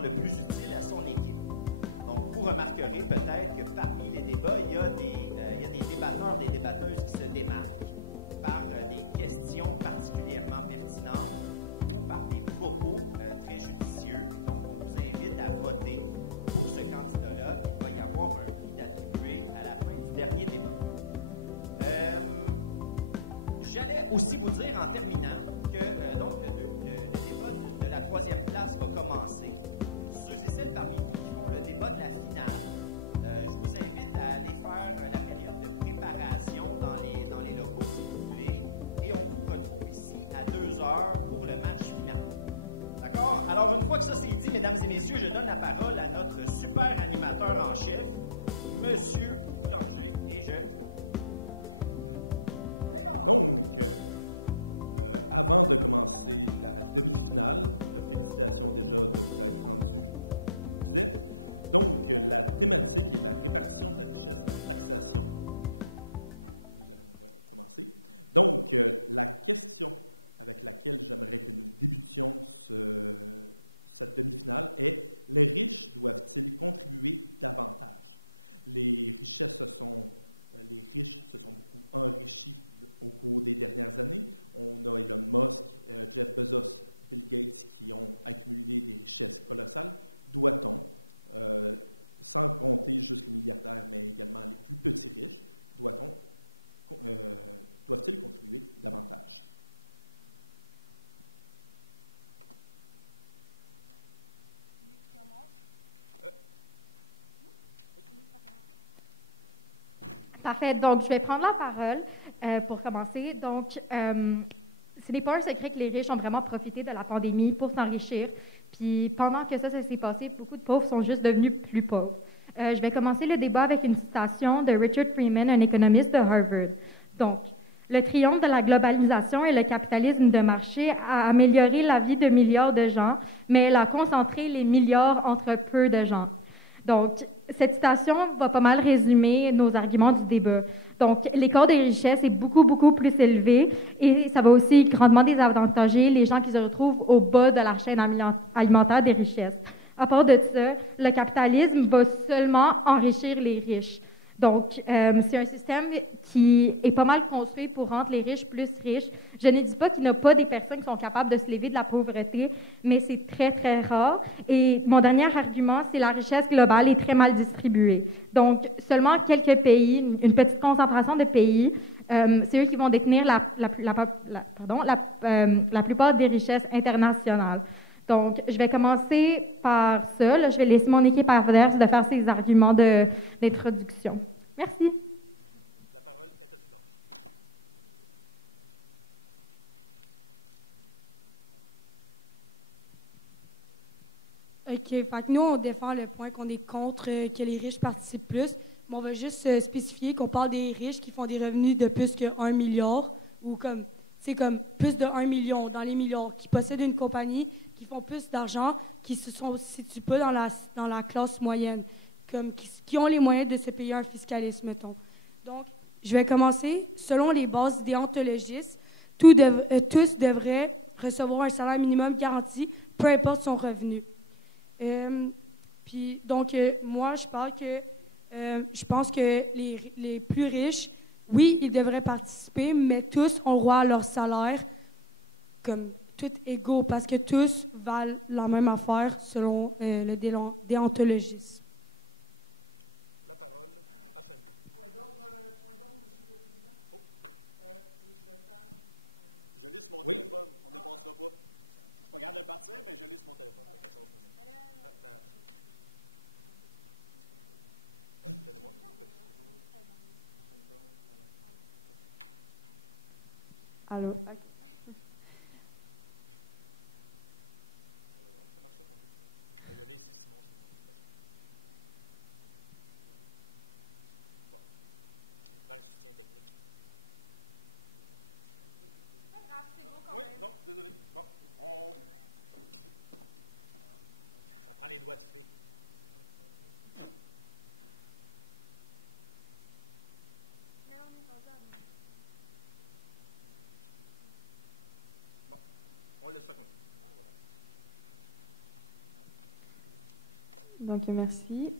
rendre le plus utile à son équipe. Donc, vous remarquerez peut-être que parmi les débats, il y a des débatteurs, des débatteuses qui se démarquent par des questions particulièrement pertinentes ou par des propos très judicieux. Donc, on vous invite à voter pour ce candidat-là. Il va y avoir un prix d'attribuer à la fin du dernier débat. J'allais aussi vous dire en terminant que donc, le débat de la troisième place va commencer. Ceux et celles parmi vous qui font le débat de la finale, je vous invite à aller faire la période de préparation dans les locaux si vous voulez. Et on vous retrouve ici à 2h pour le match final. D'accord? Alors, une fois que ça c'est dit, mesdames et messieurs, je donne la parole à notre super animateur en chef, Monsieur Boulanger, et je... Donc, avant de commencer la demi-finale, félicitations déjà de vous être rendu où vous êtes. Donc, la thématique est la répartition de la richesse et la taxation. Nous allons commencer. Donc, la question avec laquelle j'aimerais que nous débutions cette demi-finale est: les riches doivent-ils contribuer davantage? Les riches se sont beaucoup enrichis au cours des dernières années. On a Elon Musk, Jeff Bezos, Bill Gates qui ont accumulé des richesses colossales. Doit-on, sans compter juste les milliardaires, mais également les plus petits riches, doivent-ils contribuer davantage? Parfait. Donc, je vais prendre la parole pour commencer. Donc, ce n'est pas un secret que les riches ont vraiment profité de la pandémie pour s'enrichir. Puis, pendant que ça s'est passé, beaucoup de pauvres sont juste devenus plus pauvres. Je vais commencer le débat avec une citation de Richard Freeman, un économiste de Harvard. Donc, le triomphe de la globalisation et le capitalisme de marché a amélioré la vie de milliards de gens, mais il a concentré les milliards entre peu de gens. Donc, cette citation va pas mal résumer nos arguments du débat. Donc, l'écart des richesses est beaucoup, beaucoup plus élevé et ça va aussi grandement désavantager les gens qui se retrouvent au bas de la chaîne alimentaire des richesses. À part de ça, le capitalisme va seulement enrichir les riches. Donc, c'est un système qui est pas mal construit pour rendre les riches plus riches. Je ne dis pas qu'il n'y a pas des personnes qui sont capables de se lever de la pauvreté, mais c'est très, très rare. Et mon dernier argument, c'est la richesse globale est très mal distribuée. Donc, seulement quelques pays, une petite concentration de pays, c'est eux qui vont détenir la plupart des richesses internationales. Donc, je vais commencer par ça. Là, je vais laisser mon équipe adverse de faire ses arguments d'introduction. Merci. La parole est à Solange. OK. Fait que nous, on défend le point qu'on est contre que les riches participent plus. Mais on va juste spécifier qu'on parle des riches qui font des revenus de plus que 1 milliard ou comme plus de 1 million dans les milliards, qui possèdent une compagnie, qui font plus d'argent, qui se situent pas dans la classe moyenne, qui ont les moyens de se payer un fiscaliste, mettons. Donc, je vais commencer. Selon les bases déontologistes, tous devraient recevoir un salaire minimum garanti, peu importe son revenu. Puis, donc, moi, je pense que les plus riches, oui, ils devraient participer, mais tous ont droit à leur salaire comme tout égaux, parce que tous valent la même affaire selon le déontologiste. La parole à Chanel. Point d'ordre, Monsieur le Président. Oh. Je lis sur mon Oui. téléphone, on ne dépassera pas. Je regarde le partir, mais je lis sur mon téléphone. Donnez-moi. Allô? Ça marche ça, Je lis ici, Simon. Bon. Je prends le soutien technique. C'est pas grave, c'est beau quand Oui, même. non, désolé. Bon, Ça prend les doigts de fée. on laisse ça comme ça. Donc, merci.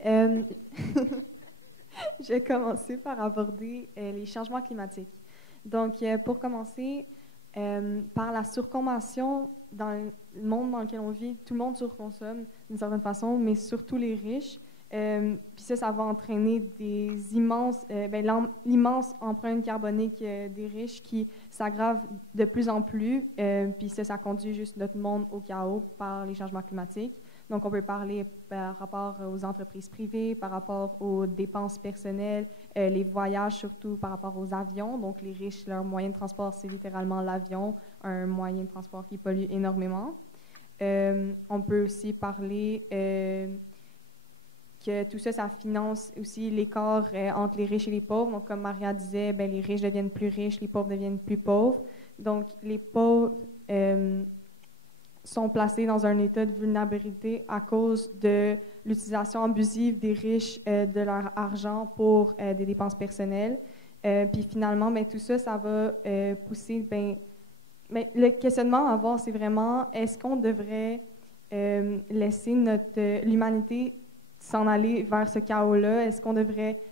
Je vais commencer par aborder les changements climatiques. Donc, pour commencer, par la surconsommation dans le monde dans lequel on vit, tout le monde surconsomme d'une certaine façon, mais surtout les riches. Puis ça va entraîner l'immense empreinte carbonique des riches qui s'aggrave de plus en plus. Puis ça conduit juste notre monde au chaos par les changements climatiques. Donc, on peut parler par rapport aux entreprises privées, par rapport aux dépenses personnelles, les voyages surtout par rapport aux avions. Donc, les riches, leur moyen de transport, c'est littéralement l'avion, un moyen de transport qui pollue énormément. On peut aussi parler que tout ça, ça finance aussi l'écart entre les riches et les pauvres. Donc, comme Maria disait, les riches deviennent plus riches, les pauvres deviennent plus pauvres. Donc, les pauvres sont placés dans un état de vulnérabilité à cause de l'utilisation abusive des riches de leur argent pour des dépenses personnelles. Puis finalement, tout ça, ça va pousser... le questionnement à avoir, c'est vraiment, est-ce qu'on devrait laisser l'humanité s'en aller vers ce chaos-là? Est-ce qu'on devrait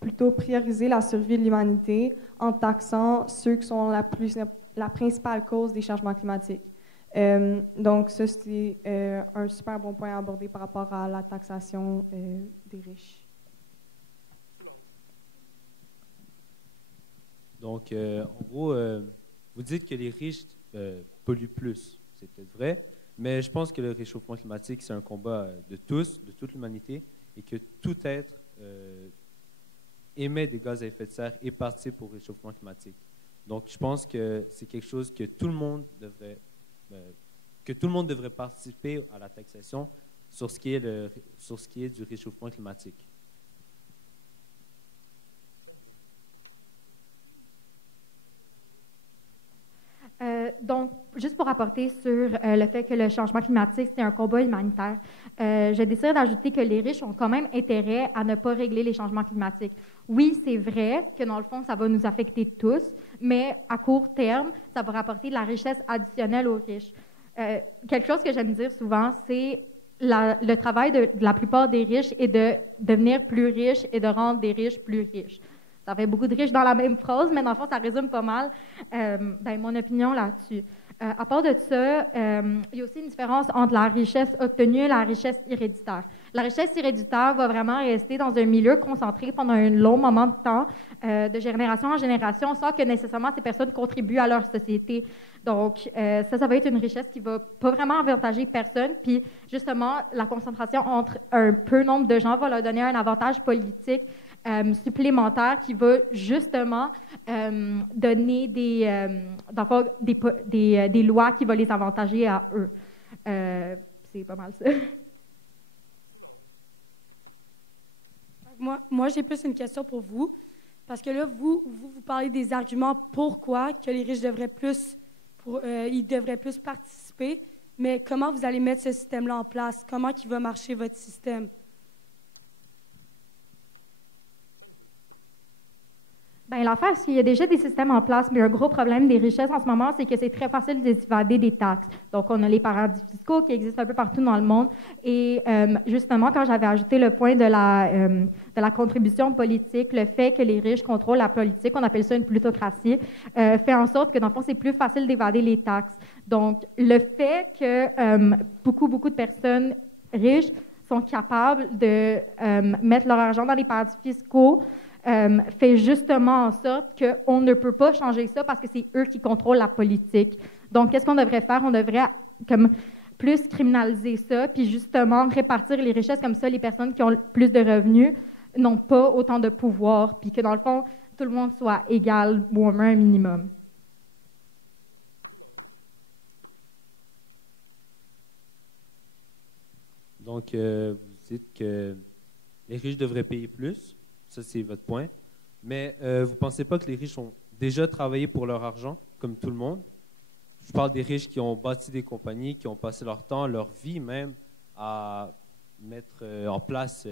plutôt prioriser la survie de l'humanité en taxant ceux qui sont la principale cause des changements climatiques? Donc ça, c'est un super bon point à aborder par rapport à la taxation des riches. Solange. Donc, en gros, vous dites que les riches polluent plus. C'est peut-être vrai, mais je pense que le réchauffement climatique, c'est un combat de tous, de toute l'humanité, et que tout être émet des gaz à effet de serre et participe au réchauffement climatique. Donc, je pense que c'est quelque chose que tout le monde devrait participer à la taxation sur ce qui est du réchauffement climatique. Donc, juste pour apporter sur le fait que le changement climatique, c'est un combat humanitaire, je décide d'ajouter que les riches ont quand même intérêt à ne pas régler les changements climatiques. Oui, c'est vrai que dans le fond, ça va nous affecter tous, mais à court terme, ça va rapporter de la richesse additionnelle aux riches. Quelque chose que j'aime dire souvent, c'est le travail de la plupart des riches est de devenir plus riches et de rendre des riches plus riches. Ça fait beaucoup de riches dans la même phrase, mais dans le fond, ça résume pas mal mon opinion là-dessus. À part de ça, il y a aussi une différence entre la richesse obtenue et la richesse héréditaire. La richesse héréditaire va vraiment rester dans un milieu concentré pendant un long moment de temps, de génération en génération, sans que nécessairement ces personnes contribuent à leur société. Donc, ça va être une richesse qui va pas vraiment avantager personne. Puis, justement, la concentration entre un peu nombre de gens va leur donner un avantage politique supplémentaire qui va justement donner des lois qui vont les avantager à eux. C'est pas mal ça. Moi, j'ai plus une question pour vous. Parce que là, vous parlez des arguments pourquoi que les riches devraient ils devraient plus participer. Mais comment vous allez mettre ce système-là en place? Comment il va marcher votre système? L'affaire, c'est qu'il y a déjà des systèmes en place, mais un gros problème des richesses en ce moment, c'est que c'est très facile de s'évader des taxes. Donc, on a les paradis fiscaux qui existent un peu partout dans le monde. Et justement, quand j'avais ajouté le point de la contribution politique, le fait que les riches contrôlent la politique, on appelle ça une plutocratie, fait en sorte que, dans le fond, c'est plus facile d'évader les taxes. Donc, le fait que beaucoup de personnes riches sont capables de mettre leur argent dans les paradis fiscaux, fait justement en sorte qu'on ne peut pas changer ça parce que c'est eux qui contrôlent la politique. Donc, qu'est-ce qu'on devrait faire? On devrait plus criminaliser ça, puis justement répartir les richesses comme ça. Les personnes qui ont plus de revenus n'ont pas autant de pouvoir, puis que dans le fond, tout le monde soit égal ou au moins un minimum. Donc, vous dites que les riches devraient payer plus. Ça, c'est votre point. Mais vous ne pensez pas que les riches ont déjà travaillé pour leur argent, comme tout le monde? Je parle des riches qui ont bâti des compagnies, qui ont passé leur temps, leur vie même, à mettre en place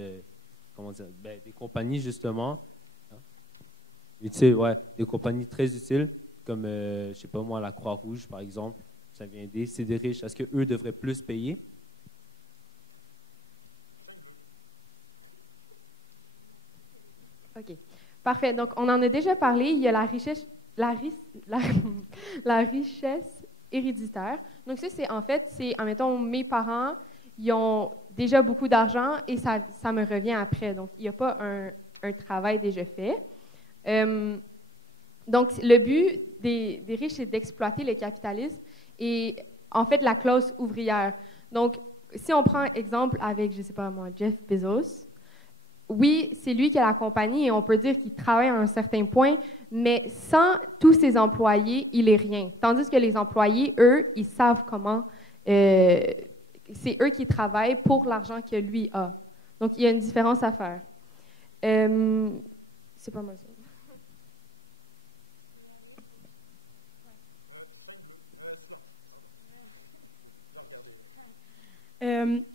des compagnies, justement. Utiles, ouais, des compagnies très utiles, comme, je ne sais pas moi, la Croix-Rouge, par exemple. Ça vient aider. C'est des riches. Est-ce qu'eux devraient plus payer? OK. Parfait. Donc, on en a déjà parlé. Il y a la richesse, la richesse héréditaire. Donc, ça, c'est en fait, admettons, mes parents, ils ont déjà beaucoup d'argent et ça me revient après. Donc, il n'y a pas un travail déjà fait. Donc, le but des riches, c'est d'exploiter le capitalisme et, en fait, la classe ouvrière. Donc, si on prend exemple avec, je ne sais pas moi, Jeff Bezos, oui, c'est lui qui a la compagnie et on peut dire qu'il travaille à un certain point, mais sans tous ses employés, il est rien. Tandis que les employés, eux, ils savent comment... c'est eux qui travaillent pour l'argent que lui a. Donc, il y a une différence à faire. C'est pas moi ça. Je peux y aller? Chaîne bleue. Solange. Je regardais.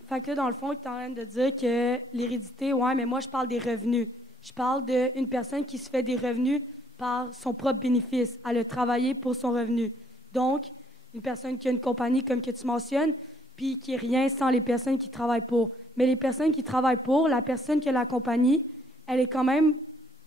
Fait que là, dans le fond, tu es en train de dire que l'hérédité, ouais, mais moi, je parle des revenus. Je parle d'une personne qui se fait des revenus par son propre bénéfice. Elle a travaillé pour son revenu. Donc, une personne qui a une compagnie, comme que tu mentionnes, puis qui est rien sans les personnes qui travaillent pour. Mais les personnes qui travaillent pour, la personne qui a la compagnie, elle est quand même,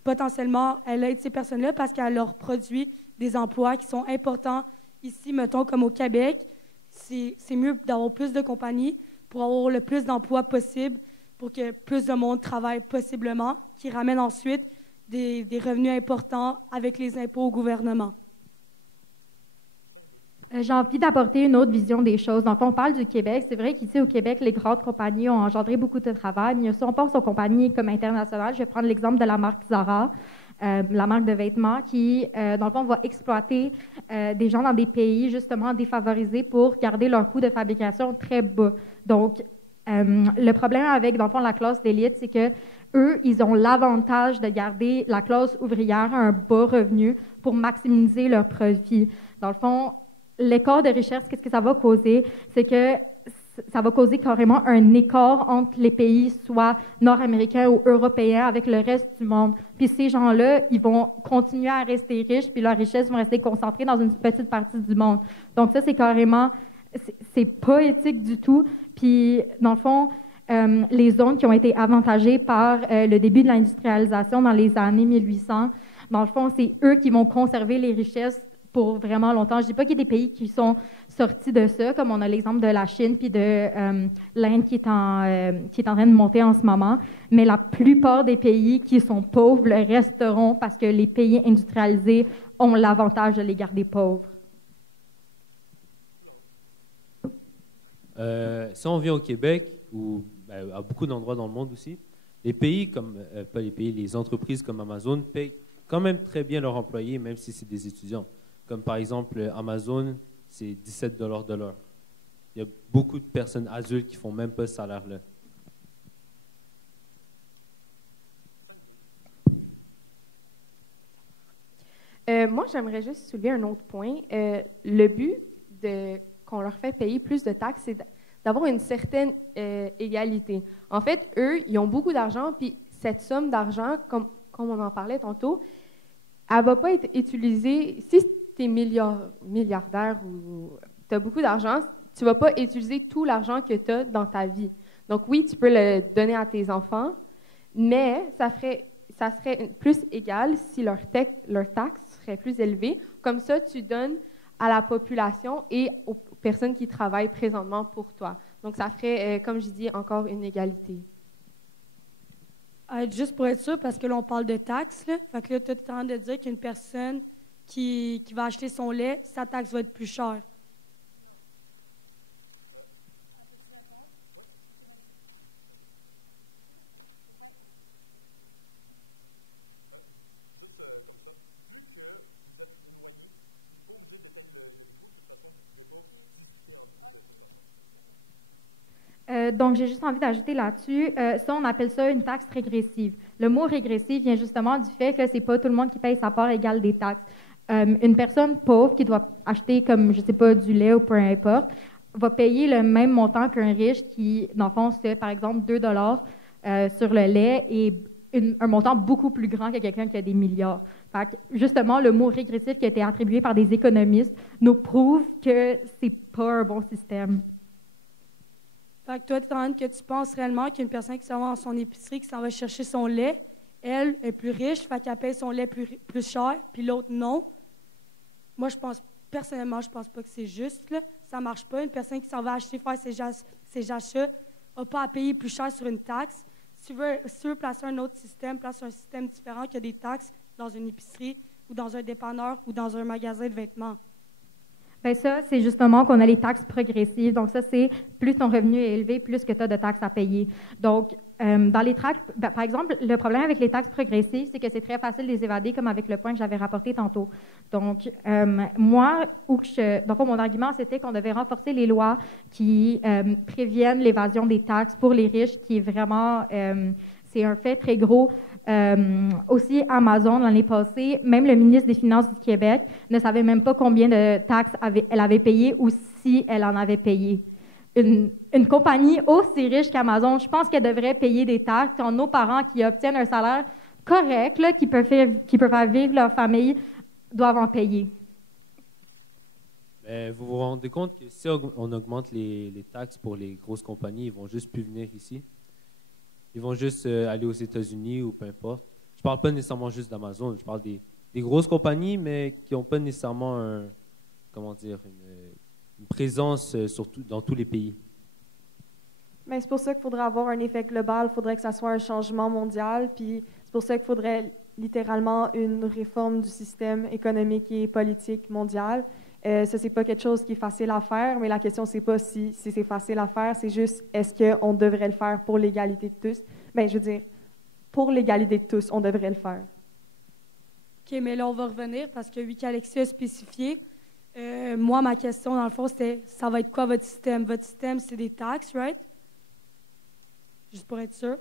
potentiellement, elle aide ces personnes-là parce qu'elle leur produit des emplois qui sont importants ici, mettons, comme au Québec. C'est mieux d'avoir plus de compagnies pour avoir le plus d'emplois possible, pour que plus de monde travaille possiblement, qui ramène ensuite des revenus importants avec les impôts au gouvernement. J'ai envie d'apporter une autre vision des choses. Donc, on parle du Québec. C'est vrai qu'ici, au Québec, les grandes compagnies ont engendré beaucoup de travail. Mais si on pense aux compagnies comme internationales, je vais prendre l'exemple de la marque Zara, la marque de vêtements, qui, dans le fond, va exploiter des gens dans des pays, justement, défavorisés pour garder leur coût de fabrication très bas. Donc, le problème avec, dans le fond, la classe d'élite, c'est que eux, ils ont l'avantage de garder la classe ouvrière à un bas revenu pour maximiser leur profit. Dans le fond, l'écart de richesse, qu'est-ce que ça va causer? C'est que ça va causer carrément un écart entre les pays, soit nord-américains ou européens, avec le reste du monde. Puis ces gens-là, ils vont continuer à rester riches, puis leurs richesses vont rester concentrées dans une petite partie du monde. Donc ça, c'est carrément... c'est pas éthique du tout. Puis, dans le fond, les zones qui ont été avantagées par le début de l'industrialisation dans les années 1800, dans le fond, c'est eux qui vont conserver les richesses pour vraiment longtemps. Je dis pas qu'il y a des pays qui sont sortis de ça, comme on a l'exemple de la Chine puis de l'Inde qui est en train de monter en ce moment, mais la plupart des pays qui sont pauvres le resteront parce que les pays industrialisés ont l'avantage de les garder pauvres. Si on vient au Québec, ou à beaucoup d'endroits dans le monde aussi, les pays comme, pas les pays, les entreprises comme Amazon payent quand même très bien leurs employés, même si c'est des étudiants. Comme par exemple, Amazon, c'est 17 $ de l'heure. Il y a beaucoup de personnes adultes qui font même pas ce salaire-là. Moi, j'aimerais juste soulever un autre point. Le but qu'on leur fait payer plus de taxes, c'est d'avoir une certaine égalité. En fait, eux, ils ont beaucoup d'argent, puis cette somme d'argent, comme on en parlait tantôt, elle ne va pas être utilisée. Si tu es milliardaire ou tu as beaucoup d'argent, tu ne vas pas utiliser tout l'argent que tu as dans ta vie. Donc oui, tu peux le donner à tes enfants, mais ça serait plus égal si leur taxe serait plus élevée. Comme ça, tu donnes à la population et aux personnes qui travaillent présentement pour toi. Donc ça ferait, comme je dis, encore une égalité. Juste pour être sûr, parce que là, on parle de taxes, là. Fait que là, tu es en train de dire qu'une personne qui va acheter son lait, sa taxe va être plus chère. Non. Peux-tu répondre? Oui. Ok, vas-y. Ouais. Juste comme ça, vu que vous êtes éloigné, vous n'êtes pas obligé d'éteindre le micro, de toute façon, vous ne pouvez pas discuter entre vous de toute façon. Donc, j'ai juste envie d'ajouter là-dessus, ça, on appelle ça une taxe régressive. Le mot régressif vient justement du fait que c'est pas tout le monde qui paye sa part égale des taxes. Une personne pauvre qui doit acheter, comme, je sais pas, du lait ou peu importe, va payer le même montant qu'un riche qui, dans le fond, se fait, par exemple, 2 $ sur le lait et un montant beaucoup plus grand que quelqu'un qui a des milliards. Fait que, justement, le mot régressif qui a été attribué par des économistes nous prouve que c'est pas un bon système. Fait que toi, que tu penses réellement qu'une personne qui s'en va dans son épicerie, qui s'en va chercher son lait, elle est plus riche, fait qu'elle paye son lait plus cher, puis l'autre non. Moi, personnellement, je pense pas que c'est juste, là. Ça marche pas. Une personne qui s'en va acheter, faire ses achats, n'a pas à payer plus cher sur une taxe. Si tu veux placer un autre système, place un système différent qui a des taxes dans une épicerie ou dans un dépanneur ou dans un magasin de vêtements. Bien ça, c'est justement qu'on a les taxes progressives. Donc ça, c'est plus ton revenu est élevé, plus que tu as de taxes à payer. Donc, dans les taxes, par exemple, le problème avec les taxes progressives, c'est que c'est très facile de les évader, comme avec le point que j'avais rapporté tantôt. Donc, donc mon argument, c'était qu'on devait renforcer les lois qui préviennent l'évasion des taxes pour les riches, qui est vraiment... c'est un fait très gros. Aussi, Amazon, l'année passée, même le ministre des Finances du Québec ne savait même pas combien de taxes elle avait payé ou si elle en avait payé. Une compagnie aussi riche qu'Amazon, je pense qu'elle devrait payer des taxes quand nos parents qui obtiennent un salaire correct, là, qui peuvent faire vivre leur famille, doivent en payer. Mais vous vous rendez compte que si on augmente les taxes pour les grosses compagnies, ils vont juste plus venir ici? Ils vont juste aller aux États-Unis ou peu importe. Je parle pas nécessairement juste d'Amazon, je parle des grosses compagnies, mais qui n'ont pas nécessairement une présence dans tous les pays. Mais c'est pour ça qu'il faudrait avoir un effet global, il faudrait que ça soit un changement mondial, puis c'est pour ça qu'il faudrait littéralement une réforme du système économique et politique mondial. Ça, c'est pas quelque chose qui est facile à faire, mais la question, c'est pas si c'est facile à faire, c'est juste est-ce qu'on devrait le faire pour l'égalité de tous? Bien, je veux dire, pour l'égalité de tous, on devrait le faire. OK, mais là, on va revenir parce que, oui, qu'Alexis a spécifié, moi, ma question, dans le fond, c'était ça va être quoi votre système? Votre système, c'est des taxes, right? Juste pour être sûr.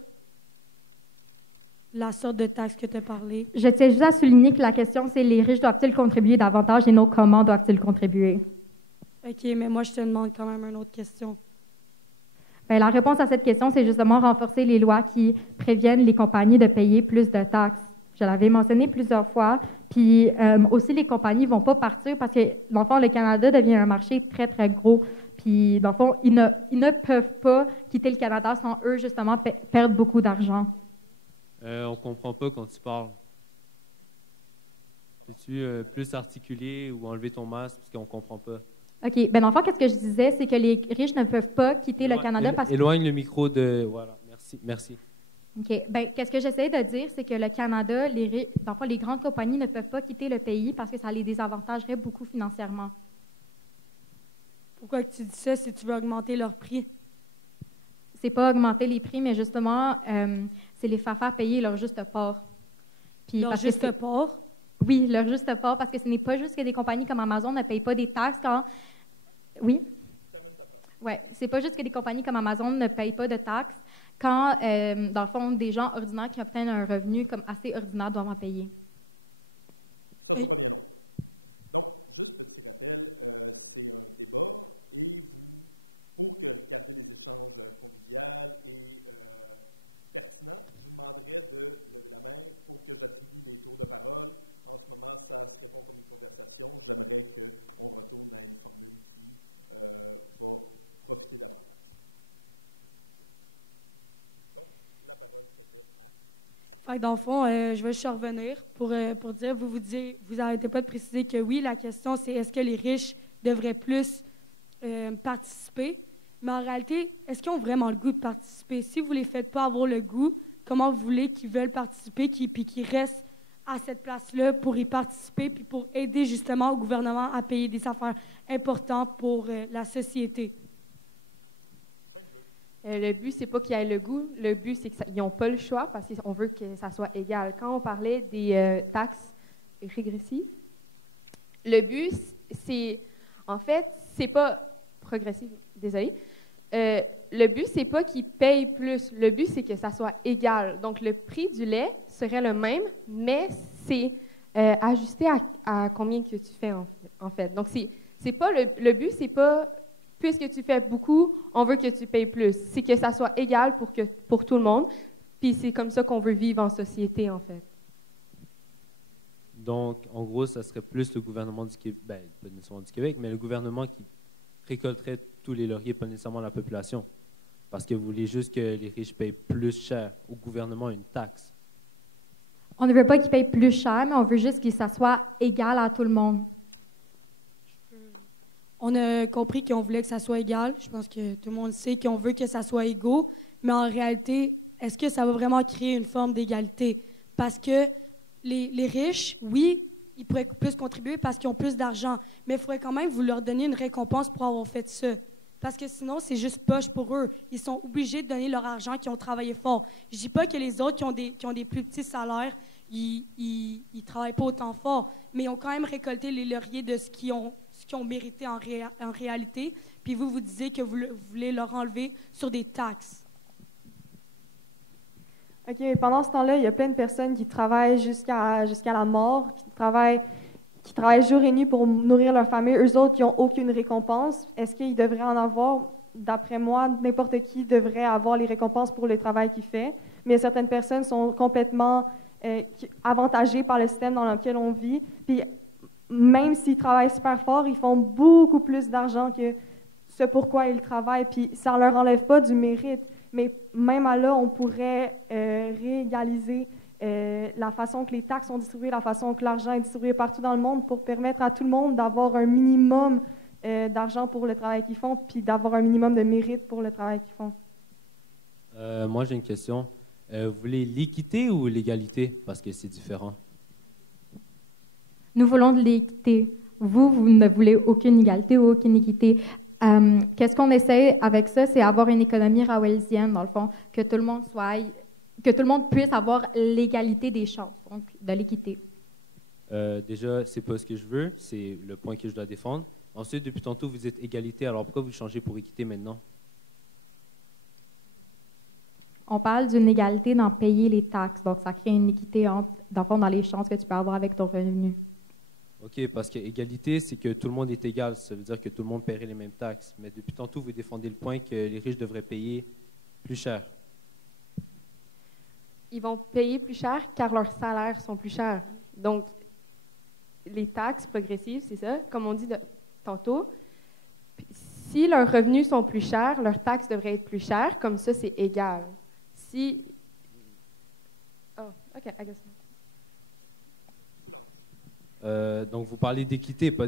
La sorte de taxe que tu as parlé. Je tiens juste à souligner que la question, c'est les riches doivent-ils contribuer davantage et non comment doivent-ils contribuer? OK, mais moi, je te demande quand même une autre question. Bien, la réponse à cette question, c'est justement renforcer les lois qui préviennent les compagnies de payer plus de taxes. Je l'avais mentionné plusieurs fois. Puis aussi, les compagnies ne vont pas partir parce que, dans le fond, le Canada devient un marché très, très gros. Puis, dans le fond, ils ne peuvent pas quitter le Canada sans eux, justement, perdre beaucoup d'argent. On comprend pas quand tu parles. Peux-tu plus articuler ou enlever ton masque parce qu'on comprend pas? OK. Bien, dans le fond, qu'est-ce que je disais, c'est que les riches ne peuvent pas quitter le Canada parce que... Éloigne le micro de... Voilà, merci. OK. Bien, qu'est-ce que j'essaie de dire, c'est que le Canada, dans le fond, les grandes compagnies ne peuvent pas quitter le pays parce que ça les désavantagerait beaucoup financièrement. Pourquoi tu dis ça si tu veux augmenter leur prix? C'est pas augmenter les prix, mais justement, c'est les faire payer leur juste part. Puis leur juste part? Oui, leur juste part, parce que ce n'est pas juste que des compagnies comme Amazon ne payent pas des taxes quand... Oui? Oui, c'est pas juste que des compagnies comme Amazon ne payent pas de taxes quand, dans le fond, des gens ordinaires qui obtiennent un revenu comme assez ordinaire doivent en payer. Ça ne sera pas bien long. Donc, juste petit rappel, c'est un débat et pour garder les échanges conviviaux et pertinents, je vous demanderai de lever la main pour que j'attribue les tours de parole. En ce moment, ça se répond comme une conversation. J'aimerais qu'on retourne à une formule qui va profiter davantage. Donc, la parole était à... Dans le fond, je vais juste revenir pour dire, vous n'arrêtez pas de préciser que oui, la question c'est est-ce que les riches devraient plus participer, mais en réalité, est-ce qu'ils ont vraiment le goût de participer? Si vous ne les faites pas avoir le goût, comment vous voulez qu'ils veulent participer puis qu'ils restent à cette place-là pour y participer puis pour aider justement au gouvernement à payer des affaires importantes pour la société? Le but, c'est pas qu'ils aient le goût. Le but, c'est qu'ils n'ont pas le choix parce qu'on veut que ça soit égal. Quand on parlait des taxes régressives, le but, c'est... En fait, c'est pas progressif. Désolée. Le but, c'est pas qu'ils payent plus. Le but, c'est que ça soit égal. Donc, le prix du lait serait le même, mais c'est ajusté à combien que tu fais, en fait. Donc, c'est pas le but, c'est pas... Puisque tu fais beaucoup, on veut que tu payes plus. C'est que ça soit égal pour tout le monde. Puis c'est comme ça qu'on veut vivre en société, en fait. Donc, en gros, ça serait plus le gouvernement du Québec, pas nécessairement du Québec, mais le gouvernement qui récolterait tous les lauriers, pas nécessairement la population. Parce que vous voulez juste que les riches payent plus cher au gouvernement une taxe. On ne veut pas qu'ils payent plus cher, mais on veut juste que ça soit égal à tout le monde. On a compris qu'on voulait que ça soit égal. Je pense que tout le monde sait qu'on veut que ça soit égaux. Mais en réalité, est-ce que ça va vraiment créer une forme d'égalité? Parce que les riches, oui, ils pourraient plus contribuer parce qu'ils ont plus d'argent. Mais il faudrait quand même vous leur donner une récompense pour avoir fait ça. Parce que sinon, c'est juste poche pour eux. Ils sont obligés de donner leur argent, qui ont travaillé fort. Je dis pas que les autres qui ont des plus petits salaires, ils travaillent pas autant fort. Mais ils ont quand même récolté les lauriers de ce qu'ils ont mérité en réalité. Puis vous disiez que vous voulez leur enlever sur des taxes. OK, mais pendant ce temps-là, il y a plein de personnes qui travaillent jusqu'à la mort, qui travaillent jour et nuit pour nourrir leur famille. Eux autres, qui n'ont aucune récompense. Est-ce qu'ils devraient en avoir? D'après moi, n'importe qui devrait avoir les récompenses pour le travail qu'il fait. Mais certaines personnes sont complètement avantagées par le système dans lequel on vit. Puis même s'ils travaillent super fort, ils font beaucoup plus d'argent que ce pourquoi ils travaillent, puis ça ne leur enlève pas du mérite. Mais même à là, on pourrait réégaliser la façon que les taxes sont distribuées, la façon que l'argent est distribué partout dans le monde pour permettre à tout le monde d'avoir un minimum d'argent pour le travail qu'ils font, puis d'avoir un minimum de mérite pour le travail qu'ils font. Moi, j'ai une question. Vous voulez l'équité ou l'égalité? Parce que c'est différent. Nous voulons de l'équité. Vous ne voulez aucune égalité ou aucune équité. Qu'est-ce qu'on essaie avec ça? C'est avoir une économie rawelsienne, dans le fond, que tout le monde puisse avoir l'égalité des chances, donc de l'équité. Déjà, c'est pas ce que je veux, c'est le point que je dois défendre. Ensuite, depuis tantôt, vous êtes égalité, alors pourquoi vous changez pour équité maintenant? On parle d'une égalité dans payer les taxes, donc ça crée une équité dans les chances que tu peux avoir avec ton revenu. OK, parce que égalité, c'est que tout le monde est égal. Ça veut dire que tout le monde paierait les mêmes taxes. Mais depuis tantôt, vous défendez le point que les riches devraient payer plus cher. Ils vont payer plus cher car leurs salaires sont plus chers. Donc, les taxes progressives, c'est ça, comme on dit tantôt. Si leurs revenus sont plus chers, leurs taxes devraient être plus chères. Comme ça, c'est égal. Si... Oh, OK, I guess. Donc, vous parlez d'équité, pas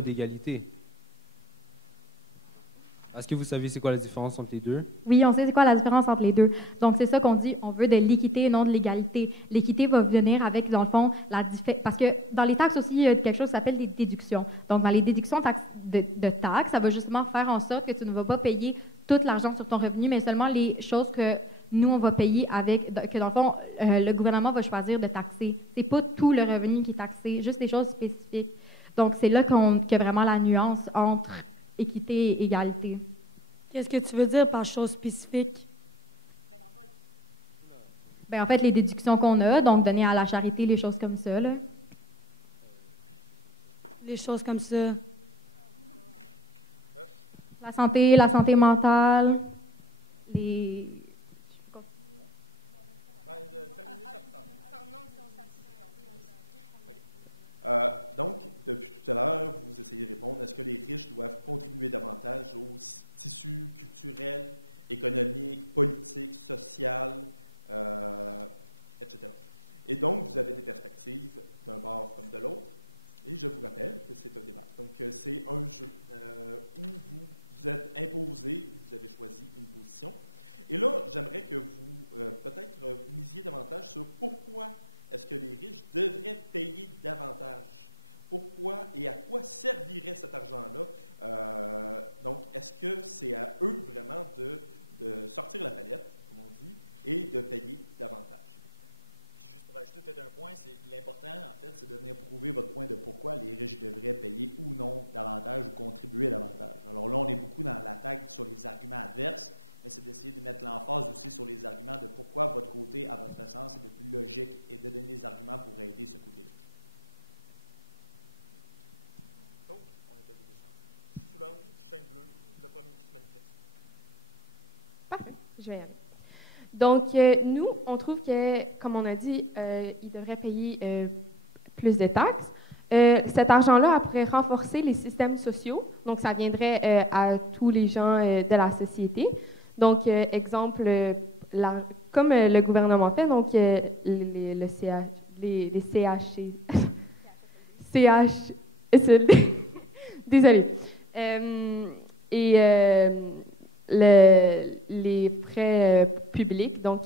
d'égalité. Est-ce que vous savez c'est quoi la différence entre les deux? Oui, on sait c'est quoi la différence entre les deux. Donc, c'est ça qu'on dit, on veut de l'équité et non de l'égalité. L'équité va venir avec, dans le fond, parce que dans les taxes aussi, il y a quelque chose qui s'appelle des déductions. Donc, dans les déductions de taxes, ça va justement faire en sorte que tu ne vas pas payer tout l'argent sur ton revenu, mais seulement les choses que nous, on va payer que dans le fond, le gouvernement va choisir de taxer. C'est pas tout le revenu qui est taxé, juste des choses spécifiques. Donc, c'est là qu'il y a vraiment la nuance entre équité et égalité. Qu'est-ce que tu veux dire par chose spécifique? En fait, les déductions qu'on a, donc donner à la charité, les choses comme ça, là. Les choses comme ça. La santé mentale, les... Donc, depuis tout à l'heure, vous essayez de répondre, est-ce que les riches doivent contribuer davantage au tissu culturel, économique, politique, social, etc. Et donc, vous avez des perspectives d'un bord comme de l'autre. Et je vous rappelle que c'est un débat. Donc, c'est un jeu où vous vous êtes imposé, vous avez choisi une position. Et là, j'aimerais que vous, peut-être, misiez davantage sur pourquoi est-ce que les riches devraient payer davantage? Pourquoi et à quoi servirait cet argent-là? Donc, est-ce que c'est à eux vraiment de sortir la palette, comme on dit, et de payer davantage? Puis juste pour ajouter peut-être un point, c'est l'important, en fait, c'est de venir prouver votre point de pourquoi les riches devraient payer ou non davantage ou contribuer davantage. Alors là, on est beaucoup dans l'attaque sur les arguments adverses, mais c'est d'essayer de mettre l'emphase aussi sur les arguments de pourquoi votre côté, à votre sens, est le plus logique et de donner des arguments pour aider ce côté-là. Donc, on est à côté ça. Soulange, chaîne bleue, le premier qui se manifeste. Parfait, je vais y aller. Donc, nous, on trouve que, comme on a dit, ils devraient payer plus de taxes. Cet argent-là pourrait renforcer les systèmes sociaux, donc ça viendrait à tous les gens de la société. Donc, exemple, comme le gouvernement fait, donc le les CHC. CHSLD. Désolée. Les prêts publics, donc,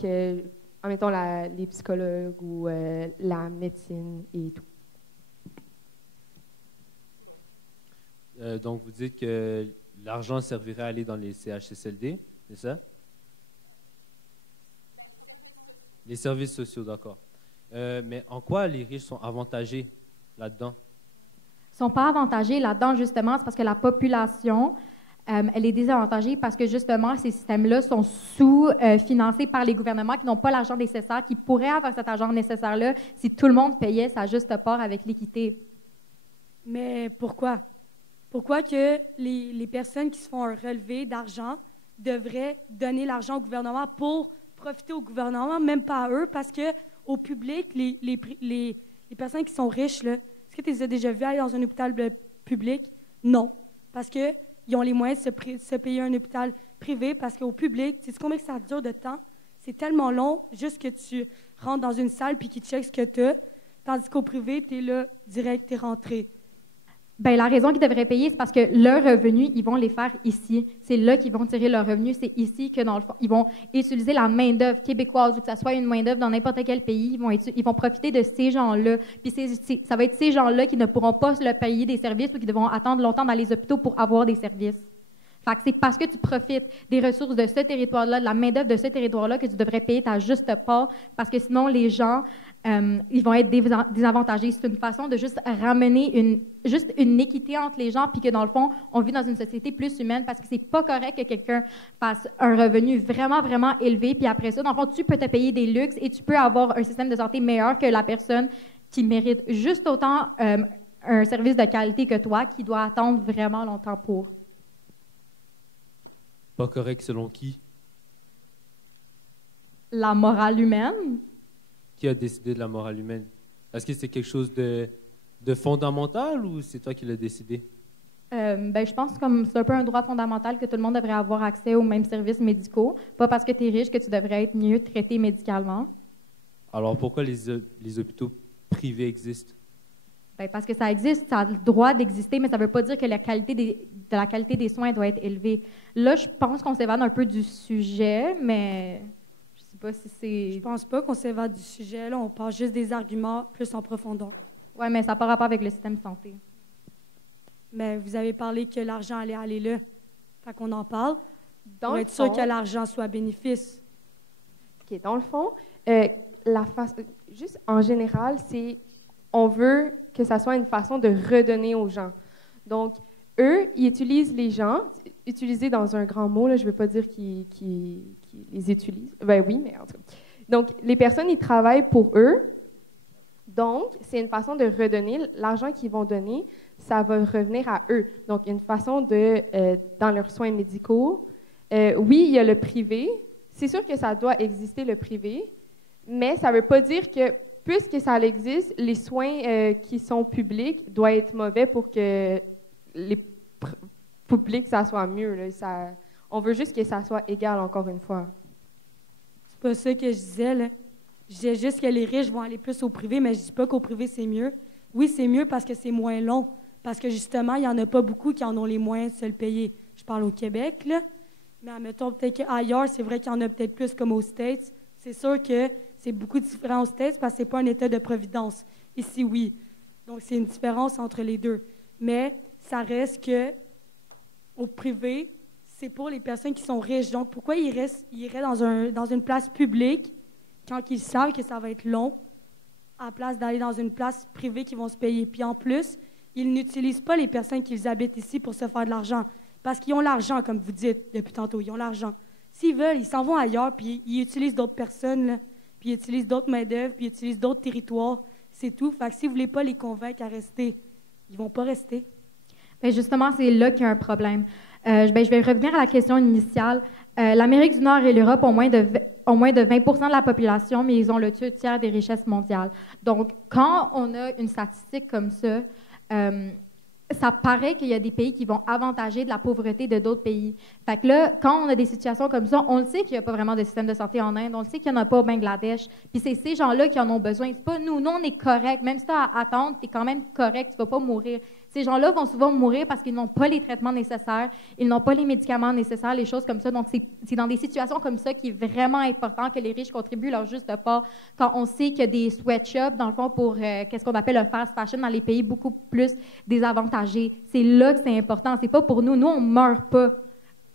en même temps, les psychologues ou la médecine et tout. Donc, vous dites que l'argent servirait à aller dans les CHSLD, c'est ça? Les services sociaux, d'accord. Mais en quoi les riches sont avantagés là-dedans? Ils ne sont pas avantagés là-dedans, justement, c'est parce que la population, elle est désavantagée parce que, justement, ces systèmes-là sont sous-financés par les gouvernements qui n'ont pas l'argent nécessaire, qui pourraient avoir cet argent nécessaire-là si tout le monde payait sa juste part avec l'équité. Mais pourquoi? Pourquoi que les personnes qui se font un relevé d'argent devraient donner l'argent au gouvernement pour profiter au gouvernement, même pas à eux, parce que au public, les personnes qui sont riches, là, est-ce que tu les as déjà vues aller dans un hôpital public? Non. Parce qu'ils ont les moyens de se payer un hôpital privé, parce qu'au public, tu sais combien ça dure de temps? C'est tellement long, juste que tu rentres dans une salle puis qu'ils checkent ce que tu as, tandis qu'au privé, tu es là, direct, tu es rentré. Bien, la raison qu'ils devraient payer, c'est parce que leurs revenus, ils vont les faire ici. C'est là qu'ils vont tirer leurs revenus. C'est ici que, dans le fond, ils vont utiliser la main-d'œuvre québécoise, ou que ce soit une main-d'œuvre dans n'importe quel pays. Ils vont profiter de ces gens-là. Puis ça va être ces gens-là qui ne pourront pas se le payer des services ou qui devront attendre longtemps dans les hôpitaux pour avoir des services. Fait que c'est parce que tu profites des ressources de ce territoire-là, de la main-d'œuvre de ce territoire-là, que tu devrais payer ta juste part, parce que sinon, les gens, ils vont être désavantagés. C'est une façon de juste ramener une équité entre les gens, puis que dans le fond, on vit dans une société plus humaine, parce que c'est pas correct que quelqu'un fasse un revenu vraiment, vraiment élevé, puis après ça, dans le fond, tu peux te payer des luxes et tu peux avoir un système de santé meilleur que la personne qui mérite juste autant un service de qualité que toi, qui doit attendre vraiment longtemps pour. Pas correct selon qui? La morale humaine. Qui a décidé de la morale humaine? Est-ce que c'est quelque chose de fondamental ou c'est toi qui l'as décidé? Ben, je pense que c'est un peu un droit fondamental que tout le monde devrait avoir accès aux mêmes services médicaux. Pas parce que tu es riche que tu devrais être mieux traité médicalement. Alors pourquoi les hôpitaux privés existent? Ben, parce que ça existe, ça a le droit d'exister, mais ça ne veut pas dire que la qualité des soins doit être élevée. Là, je pense qu'on s'évade un peu du sujet, mais je sais pas si c'est... Je pense pas qu'on s'évade du sujet, là. On parle juste des arguments plus en profondeur. Oui, mais ça n'a pas rapport avec le système de santé. Mais vous avez parlé que l'argent allait aller là. Fait qu'on en parle. Dans pour le être sûr fond- que l'argent soit bénéfice. OK, dans le fond, juste en général, on veut que ça soit une façon de redonner aux gens. Donc, eux, ils utilisent les gens, utilisés dans un grand mot, là, je ne veux pas dire qu'ils les utilisent. Ben oui, mais en tout cas. Donc, les personnes, ils travaillent pour eux. Donc, c'est une façon de redonner. L'argent qu'ils vont donner, ça va revenir à eux. Donc, une façon dans leurs soins médicaux. Oui, il y a le privé. C'est sûr que ça doit exister, le privé, mais ça ne veut pas dire que, puisque ça existe, les soins qui sont publics doivent être mauvais pour que les publics, ça soit mieux. Là. On veut juste que ça soit égal, encore une fois. C'est pas ça que je disais, là. Je disais juste que les riches vont aller plus au privé, mais je dis pas qu'au privé, c'est mieux. Oui, c'est mieux parce que c'est moins long. Parce que, justement, il n'y en a pas beaucoup qui en ont les moyens de se le payer. Je parle au Québec, là. Mais admettons, peut-être qu'ailleurs, c'est vrai qu'il y en a peut-être plus comme aux States. C'est sûr que c'est beaucoup différent aux States parce que c'est pas un état de providence. Ici, oui. Donc, c'est une différence entre les deux. Mais ça reste que au privé, c'est pour les personnes qui sont riches. Donc, pourquoi ils iraient dans une place publique quand ils savent que ça va être long, à la place d'aller dans une place privée qu'ils vont se payer? Puis en plus, ils n'utilisent pas les personnes qui habitent ici pour se faire de l'argent. Parce qu'ils ont l'argent, comme vous dites depuis tantôt. Ils ont l'argent. S'ils veulent, ils s'en vont ailleurs, puis ils utilisent d'autres personnes, là, puis ils utilisent d'autres main-d'œuvre, puis ils utilisent d'autres territoires. C'est tout. Fait que si vous ne voulez pas les convaincre à rester, ils ne vont pas rester. Bien, justement, c'est là qu'il y a un problème. Je vais revenir à la question initiale. L'Amérique du Nord et l'Europe ont moins de 20% de la population, mais ils ont le tiers des richesses mondiales. Donc, quand on a une statistique comme ça, ça paraît qu'il y a des pays qui vont avantager de la pauvreté de d'autres pays. Fait que là, quand on a des situations comme ça, on le sait qu'il n'y a pas vraiment de système de santé en Inde, on le sait qu'il n'y en a pas au Bangladesh, puis c'est ces gens-là qui en ont besoin. C'est pas nous. Nous, on est correct. Même si tu as à attendre, tu es quand même correct, tu ne vas pas mourir. Ces gens-là vont souvent mourir parce qu'ils n'ont pas les traitements nécessaires, ils n'ont pas les médicaments nécessaires, les choses comme ça. Donc, c'est dans des situations comme ça qu'il est vraiment important que les riches contribuent leur juste part. Quand on sait qu'il y a des sweatshops, dans le fond, pour qu'est-ce qu'on appelle le fast fashion dans les pays beaucoup plus désavantagés. C'est là que c'est important. C'est pas pour nous. Nous, on ne meurt pas.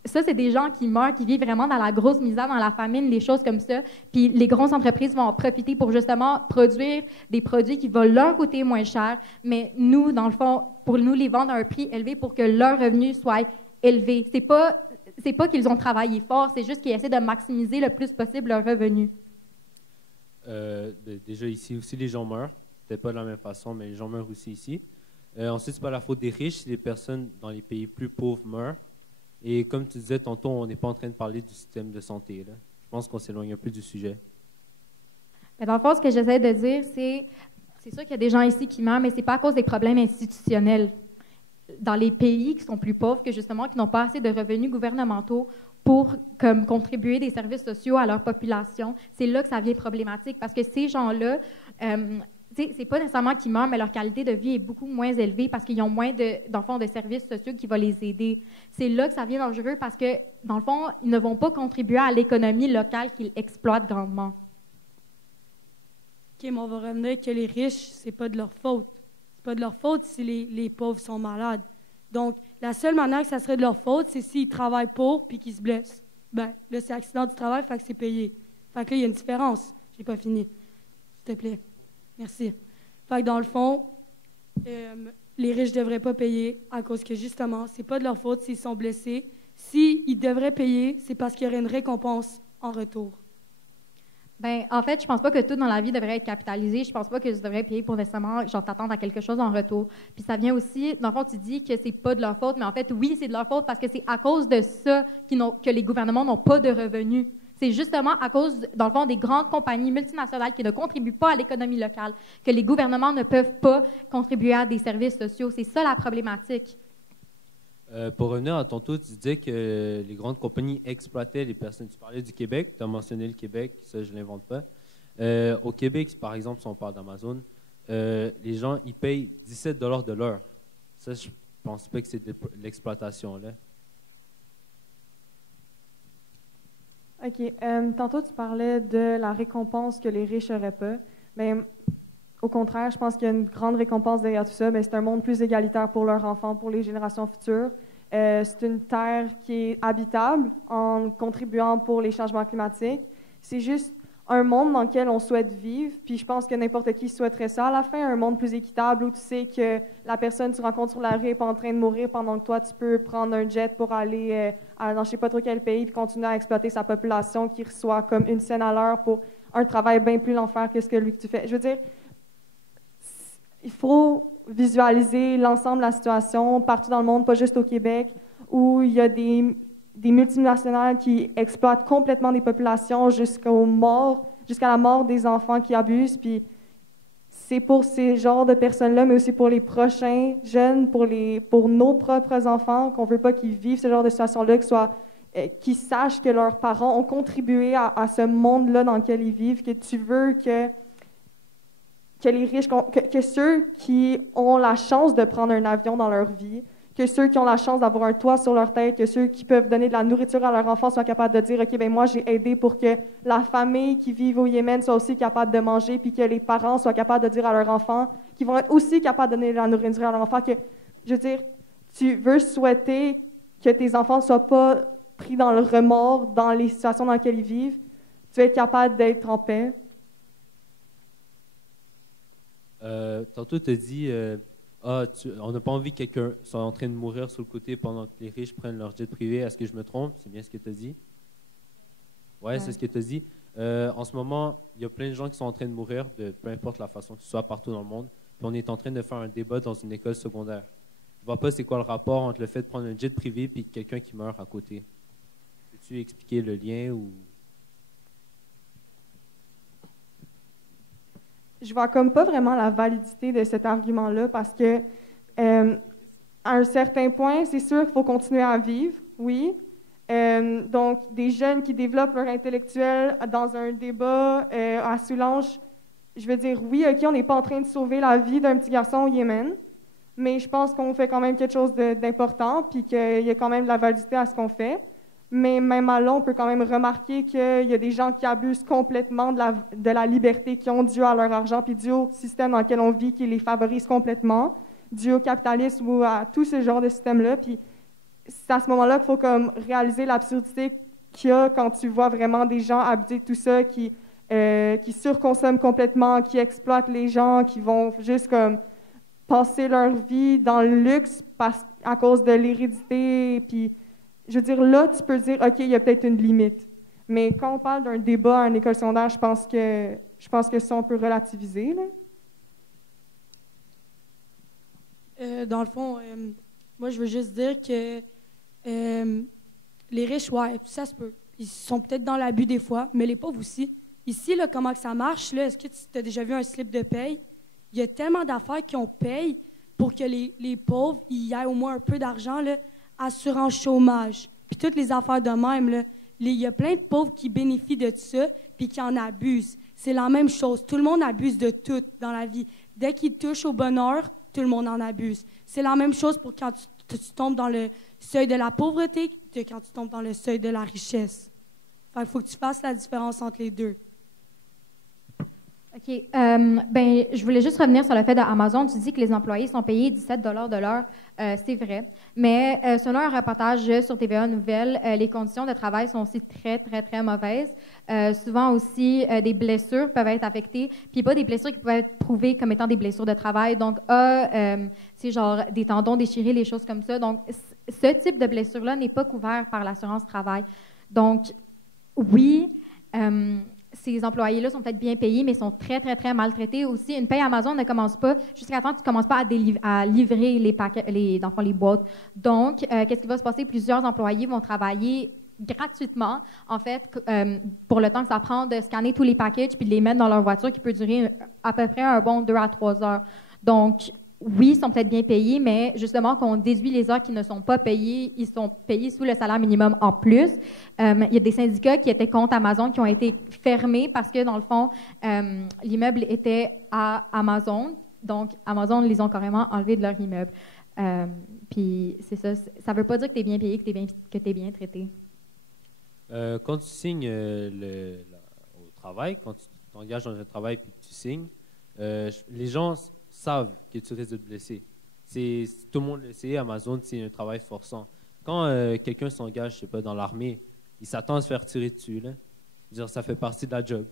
Ça, c'est des gens qui meurent, qui vivent vraiment dans la grosse misère, dans la famine, des choses comme ça. Puis les grosses entreprises vont en profiter pour justement produire des produits qui vont leur coûter moins cher, mais nous, dans le fond, pour nous les vendre à un prix élevé pour que leurs revenus soient élevés. C'est pas qu'ils ont travaillé fort, c'est juste qu'ils essaient de maximiser le plus possible leurs revenus. Déjà ici aussi, les gens meurent. Peut-être pas de la même façon, mais les gens meurent aussi ici. Ensuite, c'est pas la faute des riches si les personnes dans les pays plus pauvres meurent. Et comme tu disais tantôt, on n'est pas en train de parler du système de santé. Là. Je pense qu'on s'éloigne un peu du sujet. Mais dans le fond, ce que j'essaie de dire, c'est sûr qu'il y a des gens ici qui meurent, mais c'est pas à cause des problèmes institutionnels. Dans les pays qui sont plus pauvres, que justement, qui n'ont pas assez de revenus gouvernementaux pour contribuer des services sociaux à leur population, c'est là que ça devient problématique. Parce que ces gens-là, c'est pas nécessairement qu'ils meurent, mais leur qualité de vie est beaucoup moins élevée parce qu'ils ont moins de services sociaux qui vont les aider. C'est là que ça devient dangereux parce que, dans le fond, ils ne vont pas contribuer à l'économie locale qu'ils exploitent grandement. OK, mais on va revenir que les riches, c'est pas de leur faute. C'est pas de leur faute si les pauvres sont malades. Donc, la seule manière que ça serait de leur faute, c'est s'ils travaillent pour puis qu'ils se blessent. Ben, là, c'est accident du travail, fait que c'est payé. Fait que là, il y a une différence. J'ai pas fini. S'il te plaît. Merci. Fait que dans le fond, les riches ne devraient pas payer à cause que, justement, c'est pas de leur faute s'ils sont blessés. S'ils devraient payer, c'est parce qu'il y aurait une récompense en retour. Ben, en fait, je pense pas que tout dans la vie devrait être capitalisé. Je pense pas que tu devrais payer pour nécessairement, t'attendre à quelque chose en retour. Puis ça vient aussi, dans le fond, tu dis que c'est pas de leur faute, mais en fait, oui, c'est de leur faute parce que c'est à cause de ça que les gouvernements n'ont pas de revenus. C'est justement à cause, dans le fond, des grandes compagnies multinationales qui ne contribuent pas à l'économie locale que les gouvernements ne peuvent pas contribuer à des services sociaux. C'est ça la problématique. Pour revenir à tantôt, tu disais que les grandes compagnies exploitaient les personnes. Tu parlais du Québec, tu as mentionné le Québec, ça je ne l'invente pas. Au Québec, par exemple, si on parle d'Amazon, les gens, ils payent 17 $ de l'heure. Ça, je pense pas que c'est de l'exploitation. OK. Tantôt, tu parlais de la récompense que les riches n'auraient pas. Mais au contraire, je pense qu'il y a une grande récompense derrière tout ça. C'est un monde plus égalitaire pour leurs enfants, pour les générations futures. C'est une terre qui est habitable en contribuant pour les changements climatiques. C'est juste un monde dans lequel on souhaite vivre. Puis je pense que n'importe qui souhaiterait ça à la fin, un monde plus équitable où tu sais que la personne que tu rencontres sur la rue n'est pas en train de mourir pendant que toi, tu peux prendre un jet pour aller dans je sais pas trop quel pays puis continuer à exploiter sa population qui reçoit comme 1 cent à l'heure pour un travail bien plus l'enfer que ce que lui tu fais. Je veux dire, il faut visualiser l'ensemble de la situation partout dans le monde, pas juste au Québec, où il y a des multinationales qui exploitent complètement des populations jusqu'à la mort des enfants qui abusent. Puis c'est pour ces genres de personnes-là, mais aussi pour les prochains jeunes, pour nos propres enfants, qu'on veut pas qu'ils vivent ce genre de situation-là, qu'ils sachent que leurs parents ont contribué à ce monde-là dans lequel ils vivent, que tu veux que les riches, que ceux qui ont la chance de prendre un avion dans leur vie, que ceux qui ont la chance d'avoir un toit sur leur tête, que ceux qui peuvent donner de la nourriture à leurs enfants soient capables de dire « OK, ben moi, j'ai aidé pour que la famille qui vit au Yémen soit aussi capable de manger, puis que les parents soient capables de dire à leurs enfants, qu'ils vont être aussi capables de donner de la nourriture à leurs enfants, que, je veux dire, tu veux souhaiter que tes enfants ne soient pas pris dans le remords, dans les situations dans lesquelles ils vivent, tu veux être capable d'être en paix. » Tantôt, tu as dit on n'a pas envie que quelqu'un soit en train de mourir sur le côté pendant que les riches prennent leur jet privé. Est-ce que je me trompe? C'est bien ce que tu as dit? Oui, c'est ce que tu as dit. En ce moment, il y a plein de gens qui sont en train de mourir, peu importe la façon que ce soit, partout dans le monde. Puis on est en train de faire un débat dans une école secondaire. Je ne vois pas c'est quoi le rapport entre le fait de prendre un jet privé et quelqu'un qui meurt à côté. Peux-tu expliquer le lien ou... Je vois comme pas vraiment la validité de cet argument-là parce que À un certain point, c'est sûr qu'il faut continuer à vivre, oui. Donc, des jeunes qui développent leur intellectuel dans un débat à Soulanges, je veux dire, oui, OK, on n'est pas en train de sauver la vie d'un petit garçon au Yémen, mais je pense qu'on fait quand même quelque chose d'important, puis qu'il y a quand même de la validité à ce qu'on fait. Mais même à là, on peut quand même remarquer qu'il y a des gens qui abusent complètement de la liberté qu'ils ont due à leur argent, puis dû au système dans lequel on vit, qui les favorise complètement, dû au capitalisme ou à tout ce genre de système-là. Puis c'est à ce moment-là qu'il faut comme réaliser l'absurdité qu'il y a quand tu vois vraiment des gens abuser de tout ça, qui surconsomment complètement, qui exploitent les gens, qui vont juste comme passer leur vie dans le luxe à cause de l'hérédité. Puis, je veux dire, là, tu peux dire, OK, il y a peut-être une limite. Mais quand on parle d'un débat à une école secondaire, je pense que ça, on peut relativiser, là. Dans le fond, moi, je veux juste dire que les riches, ouais, ça se peut. Ils sont peut-être dans l'abus des fois, mais les pauvres aussi. Ici, là, comment que ça marche, là, est-ce que tu as déjà vu un slip de paye? Il y a tellement d'affaires qu'on paye pour que les pauvres, ils aient au moins un peu d'argent, là, assurance chômage, puis toutes les affaires de même, là. Il y a plein de pauvres qui bénéficient de ça, puis qui en abusent. C'est la même chose. Tout le monde abuse de tout dans la vie. Dès qu'ils touchent au bonheur, tout le monde en abuse. C'est la même chose pour quand tu tombes dans le seuil de la pauvreté que quand tu tombes dans le seuil de la richesse. Il faut que tu fasses la différence entre les deux. OK. Ben, je voulais juste revenir sur le fait d'Amazon. Tu dis que les employés sont payés 17 $ de l'heure. C'est vrai. Mais selon un reportage sur TVA Nouvelles, les conditions de travail sont aussi très, très, très mauvaises. Souvent aussi, des blessures peuvent être affectées. Puis pas des blessures qui peuvent être prouvées comme étant des blessures de travail. Donc, c'est genre des tendons déchirés, les choses comme ça. Donc, ce type de blessure-là n'est pas couvert par l'assurance travail. Donc, oui, ces employés-là sont peut-être bien payés, mais sont très, très, très maltraités. Aussi, une paye Amazon ne commence pas jusqu'à temps que tu ne commences pas à livrer les paquets, les boîtes. Donc, qu'est-ce qui va se passer? Plusieurs employés vont travailler gratuitement, en fait, pour le temps que ça prend de scanner tous les packages puis de les mettre dans leur voiture, qui peut durer à peu près un bon 2 à 3 heures. Donc, oui, ils sont peut-être bien payés, mais justement, qu'on déduit les heures qui ne sont pas payées, ils sont payés sous le salaire minimum en plus. Il y a des syndicats qui étaient contre Amazon qui ont été fermés parce que, dans le fond, l'immeuble était à Amazon. Donc, Amazon les ont carrément enlevés de leur immeuble. Puis, c'est ça. Ça ne veut pas dire que tu es bien payé, que tu es bien traité. Quand tu signes au travail, quand tu t'engages dans le travail et que tu signes, les gens savent que tu risques de te blesser. Tout le monde, c'est Amazon, c'est un travail forçant. Quand quelqu'un s'engage, je sais pas, dans l'armée, il s'attend à se faire tirer dessus, là. Je veux dire, ça fait partie de la job.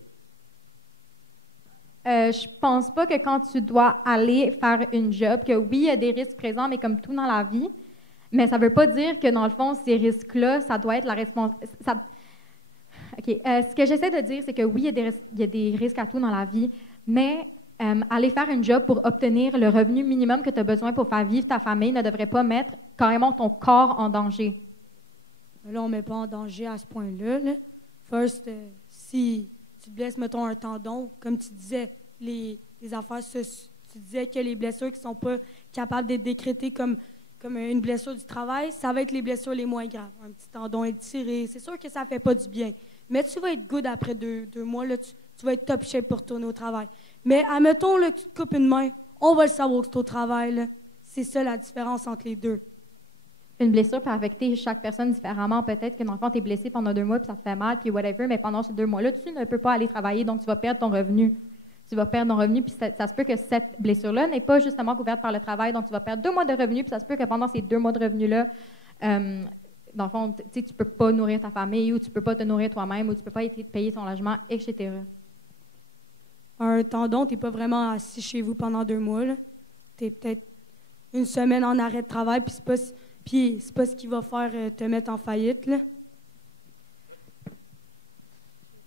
Je pense pas que quand tu dois aller faire une job, que oui, il y a des risques présents, mais comme tout dans la vie, mais ça veut pas dire que dans le fond, ces risques-là, ça doit être la responsabilité. OK. Ce que j'essaie de dire, c'est que oui, il y a des risques à tout dans la vie, mais aller faire une job pour obtenir le revenu minimum que tu as besoin pour faire vivre ta famille ne devrait pas mettre carrément ton corps en danger. Mais là, on ne met pas en danger à ce point-là, là. First, si tu blesses, mettons, un tendon, comme tu disais, les affaires, tu disais que les blessures qui ne sont pas capables d'être décrétées comme une blessure du travail, ça va être les blessures les moins graves. Un petit tendon étiré, c'est sûr que ça ne fait pas du bien. Mais tu vas être good après deux mois, là, tu vas être top shape pour retourner au travail. Mais admettons, là, tu te coupes une main, on va le savoir que tu es au travail, là. C'est ça la différence entre les deux. Une blessure peut affecter chaque personne différemment. Peut-être que dans le fond, tu es blessé pendant 2 mois, puis ça te fait mal, puis whatever, mais pendant ces 2 mois-là, tu ne peux pas aller travailler, donc tu vas perdre ton revenu. Tu vas perdre ton revenu, puis ça se peut que cette blessure-là n'est pas justement couverte par le travail, donc tu vas perdre 2 mois de revenu, puis ça se peut que pendant ces 2 mois de revenus-là, dans le fond, tu ne peux pas nourrir ta famille, ou tu ne peux pas te nourrir toi-même, ou tu ne peux pas te payer ton logement, etc. Un tendon, tu n'es pas vraiment assis chez vous pendant 2 mois. Tu es peut-être une semaine en arrêt de travail, puis c'est pas ce qui va faire te mettre en faillite, là.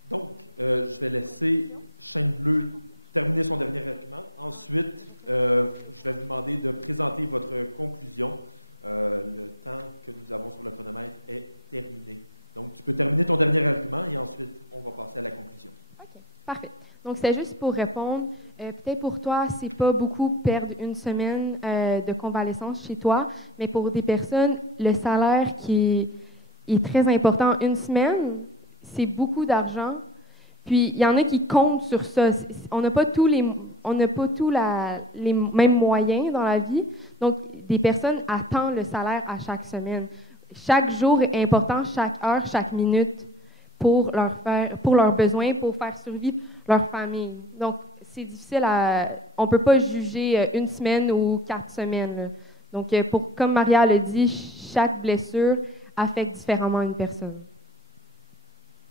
Donc, je vais laisser Chaîne Bleue terminer son dernier argument. Ensuite, je vais vous demander de présenter votre conclusion. Le temps que nous avons sur le chronomètre est terminé. Donc, tu peux terminer ton dernier argument et ensuite, on va passer à la conclusion. OK, parfait. Donc, c'est juste pour répondre. Peut-être pour toi, c'est pas beaucoup perdre une semaine de convalescence chez toi, mais pour des personnes, le salaire qui est très important, une semaine, c'est beaucoup d'argent. Puis, il y en a qui comptent sur ça. On n'a pas tous les mêmes moyens dans la vie. Donc, des personnes attendent le salaire à chaque semaine. Chaque jour est important, chaque heure, chaque minute pour leurs besoins, pour faire survivre leur famille. Donc, c'est difficile on ne peut pas juger une semaine ou 4 semaines. Là. Donc, comme Maria l'a dit, chaque blessure affecte différemment une personne.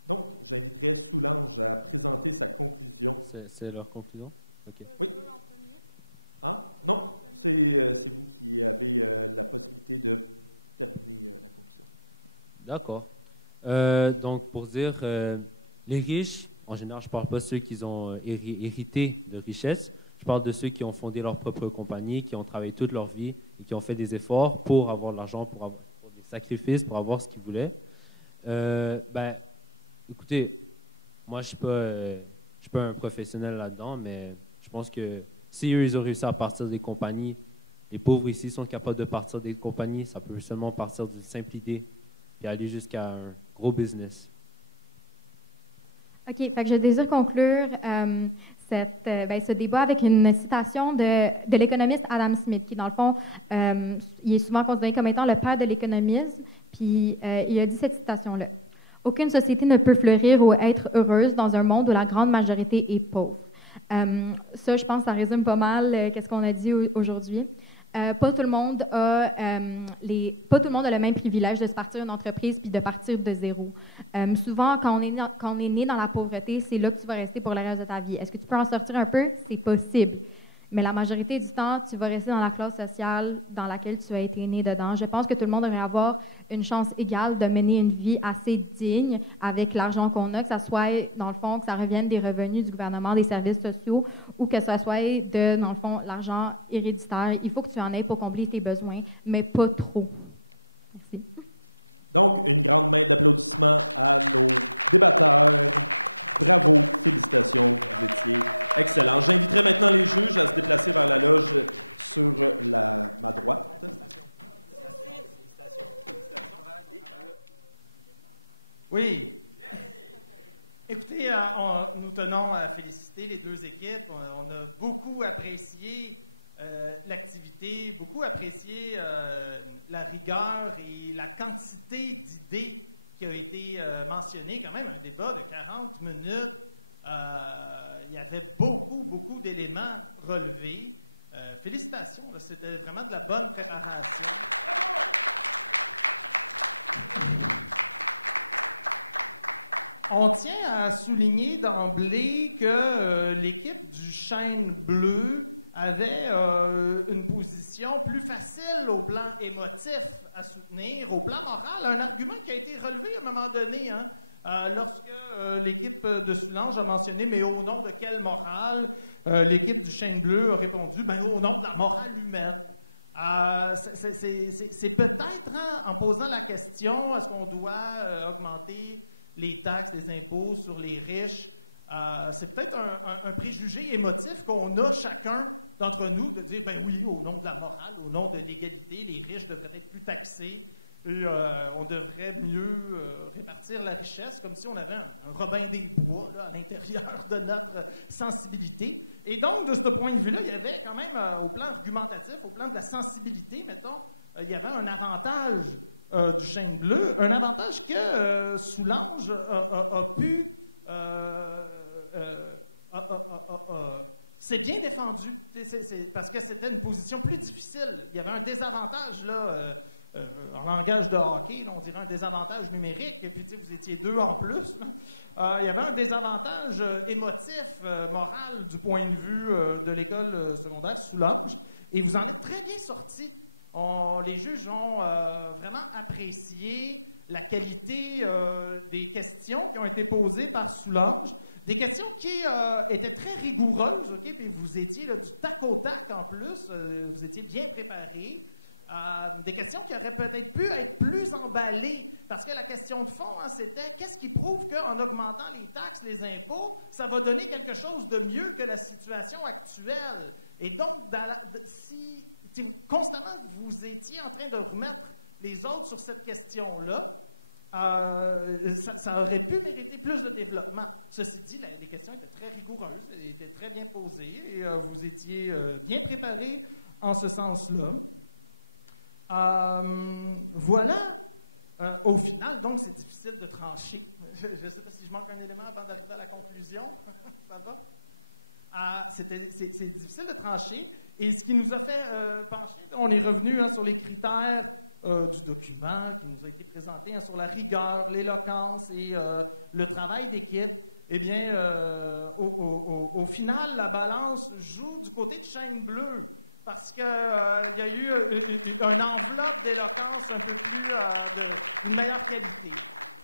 Donc, j'inviterai Soulange à présenter sa conclusion. C'est leur conclusion? Okay. Oui. Ah? Non, c'est vous qui avez la possibilité de terminer la conclusion. D'accord. Donc, pour dire, les riches, en général, je ne parle pas de ceux qui ont hérité de richesse. Je parle de ceux qui ont fondé leur propre compagnie, qui ont travaillé toute leur vie et qui ont fait des efforts pour avoir de l'argent, pour des sacrifices, pour avoir ce qu'ils voulaient. Écoutez, moi, je ne suis pas un professionnel là-dedans, mais je pense que si eux, ils ont réussi à partir des compagnies, les pauvres ici sont capables de partir des compagnies, ça peut seulement partir d'une simple idée et aller jusqu'à un gros business. OK, fait que je désire conclure ce débat avec une citation de l'économiste Adam Smith, qui, dans le fond, il est souvent considéré comme étant le père de l'économisme, puis il a dit cette citation-là. « Aucune société ne peut fleurir ou être heureuse dans un monde où la grande majorité est pauvre. » Ça, je pense, ça résume pas mal qu'est-ce qu'on a dit aujourd'hui. Pas tout le monde a le même privilège de se partir une entreprise puis de partir de zéro. Souvent, quand on est né dans la pauvreté, c'est là que tu vas rester pour le reste de ta vie. Est-ce que tu peux en sortir un peu? C'est possible. Mais la majorité du temps, tu vas rester dans la classe sociale dans laquelle tu as été né dedans. Je pense que tout le monde devrait avoir une chance égale de mener une vie assez digne avec l'argent qu'on a, que ça soit, dans le fond, que ça revienne des revenus du gouvernement, des services sociaux, ou que ça soit dans le fond, l'argent héréditaire. Il faut que tu en aies pour combler tes besoins, mais pas trop. Merci. Donc, une grande main d'applaudissements à nos débatteurs. Bravo, félicitations, vous étiez excellents. J'inviterai maintenant les juges à se déplacer vers la loge sur ma droite. Oui. Écoutez, nous tenons à féliciter les deux équipes. On a beaucoup apprécié l'activité, beaucoup apprécié la rigueur et la quantité d'idées qui a été mentionnée. Quand même, un débat de 40 minutes. Il y avait beaucoup d'éléments relevés. Félicitations, c'était vraiment de la bonne préparation. On tient à souligner d'emblée que l'équipe du Chêne Bleu avait une position plus facile au plan émotif à soutenir, au plan moral, un argument qui a été relevé à un moment donné, hein, lorsque l'équipe de Soulange a mentionné « mais au nom de quelle morale ?» l'équipe du Chêne Bleu a répondu « ben, au nom de la morale humaine ». C'est peut-être, hein, en posant la question, est-ce qu'on doit augmenter les taxes, les impôts sur les riches, c'est peut-être un préjugé émotif qu'on a chacun d'entre nous de dire, ben oui, au nom de la morale, au nom de l'égalité, les riches devraient être plus taxés et on devrait mieux répartir la richesse, comme si on avait un Robin des Bois là, à l'intérieur de notre sensibilité. Et donc, de ce point de vue-là, il y avait quand même, au plan argumentatif, au plan de la sensibilité, mettons, il y avait un avantage du Chêne Bleu, un avantage que Soulange a pu... c'est bien défendu, parce que c'était une position plus difficile. Il y avait un désavantage, là, en langage de hockey, là, on dirait un désavantage numérique, et puis vous étiez deux en plus. Il y avait un désavantage émotif, moral, du point de vue de l'école secondaire Soulange, et vous en êtes très bien sortis. Les juges ont vraiment apprécié la qualité des questions qui ont été posées par Soulange, des questions qui étaient très rigoureuses, OK? Puis vous étiez là, du tac au tac en plus, vous étiez bien préparés. Des questions qui auraient peut-être pu être plus emballées, parce que la question de fond, c'était qu'est-ce qui prouve qu'en augmentant les taxes, les impôts, ça va donner quelque chose de mieux que la situation actuelle. Et donc, si constamment vous étiez en train de remettre les autres sur cette question-là, ça aurait pu mériter plus de développement. Ceci dit, les questions étaient très rigoureuses, elles étaient très bien posées, et vous étiez bien préparés en ce sens-là. Voilà. Au final, donc, c'est difficile de trancher. Je ne sais pas si je manque un élément avant d'arriver à la conclusion. Ça va? C'est difficile de trancher. Et ce qui nous a fait pencher, on est revenu sur les critères du document qui nous a été présenté sur la rigueur, l'éloquence et le travail d'équipe. Eh bien, au final, la balance joue du côté de Chaîne Bleue. Parce qu'il y a eu une enveloppe d'éloquence un peu plus d'une meilleure qualité.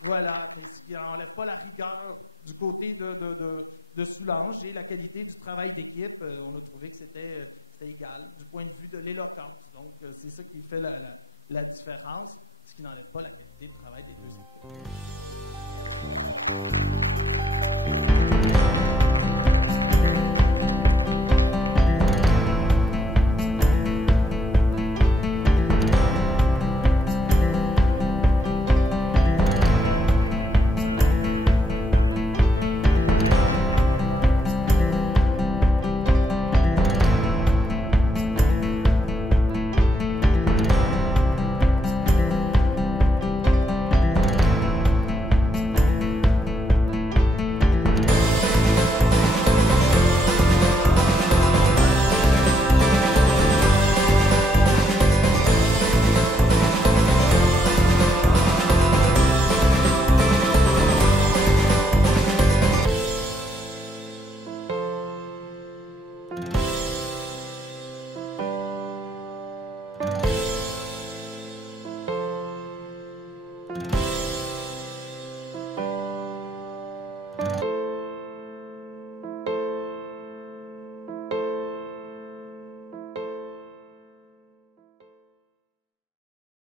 Voilà, ce qui n'enlève pas la rigueur du côté de Soulanges et la qualité du travail d'équipe. On a trouvé que c'était égal du point de vue de l'éloquence. Donc, c'est ça qui fait la différence, ce qui n'enlève pas la qualité de travail des deux équipes.